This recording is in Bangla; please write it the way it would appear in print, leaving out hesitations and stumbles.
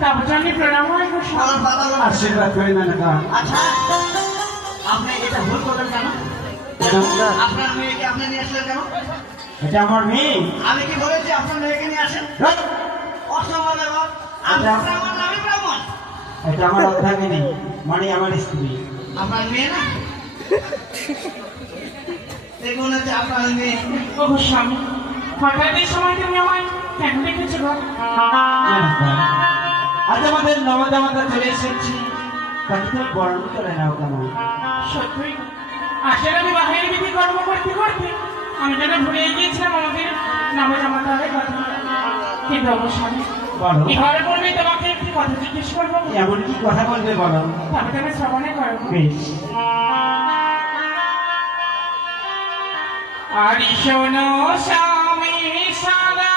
তারপর আমি প্রণাম হয় আশীর্বাদ করি না না। আচ্ছা আপনি এটা ভুল করলেন কেন? আপনার মেয়েকে আপনি নিয়ে আসলেন কেন? এটা আমার মেয়ে। আমি কি বলেছি আপনার মেয়েকে নিয়ে আসেন? অসম্মান বাবা, আমি ব্রাহ্মণ না, আমি ব্রাহ্মণ। এটা আমার অর্ধাঙ্গিনী, মানে আমার স্ত্রী। আপনার মেয়ে না? দেখুন হচ্ছে আপনার মেয়ে। ওগো স্বামী, হঠাৎ এই সময় তুমি আমায় কেন ডেকেছো গো? আজ আমাদের নবদামাতা চলে এসেছি, তাকে তুমি বরণ করে নাও কেন? সত্যি আসলে আমি বাহির বিধি কর্ম করতে করতে আমি যেন ভুলে গিয়েছিলাম আমাদের নবজামাতার কথা। কিন্তু অবশ্যই বলো, এবারে বলবে তোমাকে একটি কথা জিজ্ঞেস করবো। এমন কি কথা বলবে বলো? তবে তুমি শ্রবণে করবো। বেশ। আর শোনো স্বামী সদা